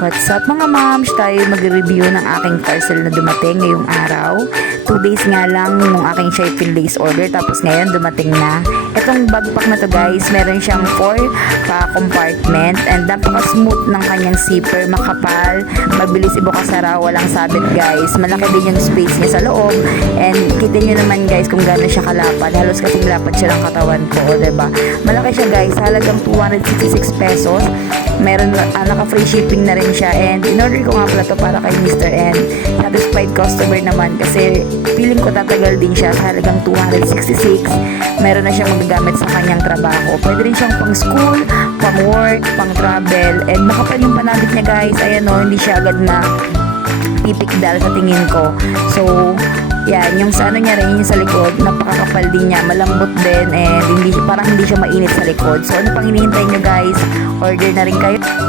What's up mga moms? Tayo mag-review ng aking parcel na dumating ngayong araw. 2 days nga lang nung aking shipping days order, tapos ngayon dumating na. Itong backpack na to guys, meron siyang 4 compartment and napaka-smooth ng kanyang zipper, makapal, mabilis ibukasara, walang sabit guys. Malaki din yung space niya sa loob and kita nyo naman guys kung gaano siya kalapad. Halos kasing lapad siya ng katawan ko, diba? Malaki siya guys, halagang 266 pesos. Meron naka-free shipping na rin siya and in-order ko nga pala to para kay Mr. N. Satisfied customer naman kasi feeling ko tatagal din siya sa halagang 266. Meron na siyang magagamit sa kanyang trabaho. Pwede rin siyang pang school, pang work, pang travel, and makapal yung panabit niya guys. Ayan o, hindi siya agad na pipikdal sa tingin ko. So, yan, yung sa ano niya rin, yung sa likod, napakakapal din niya, malambot din, and parang hindi siya mainit sa likod. So, ano pang hinihintay nyo guys? Order na rin kayo.